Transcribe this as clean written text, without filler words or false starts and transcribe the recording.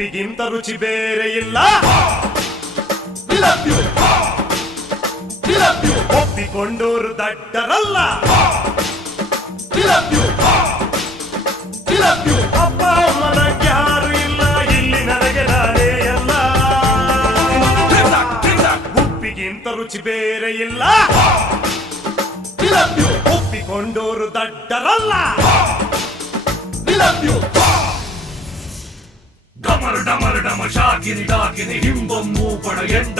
ಉಪ್ಪಿಗಿಂತ ರುಚಿ ಬೇರೆ ಇಲ್ಲ. ಒಪ್ಪಿಕೊಂಡೋರು ದಡ್ಡರಲ್ಲ. ಅಪ್ಪ ಅಮ್ಮನ ಯಾರು ಇಲ್ಲ, ಇಲ್ಲಿ ನನಗೆ ನಾನೇ ಎಲ್ಲ. ಉಪ್ಪಿಗಿಂತ ರುಚಿ ಬೇರೆ ಇಲ್ಲ. ಒಪ್ಪಿಕೊಂಡೋರು ದಡ್ಡರಲ್ಲ. ಡಮರ್ ಡಮರ್ ಡಮ ಶಾಕಿನಿ ಡಾಕಿನಿ ಹಿಂಬೊಮ್ಮು ಪಡ ಎಂಡ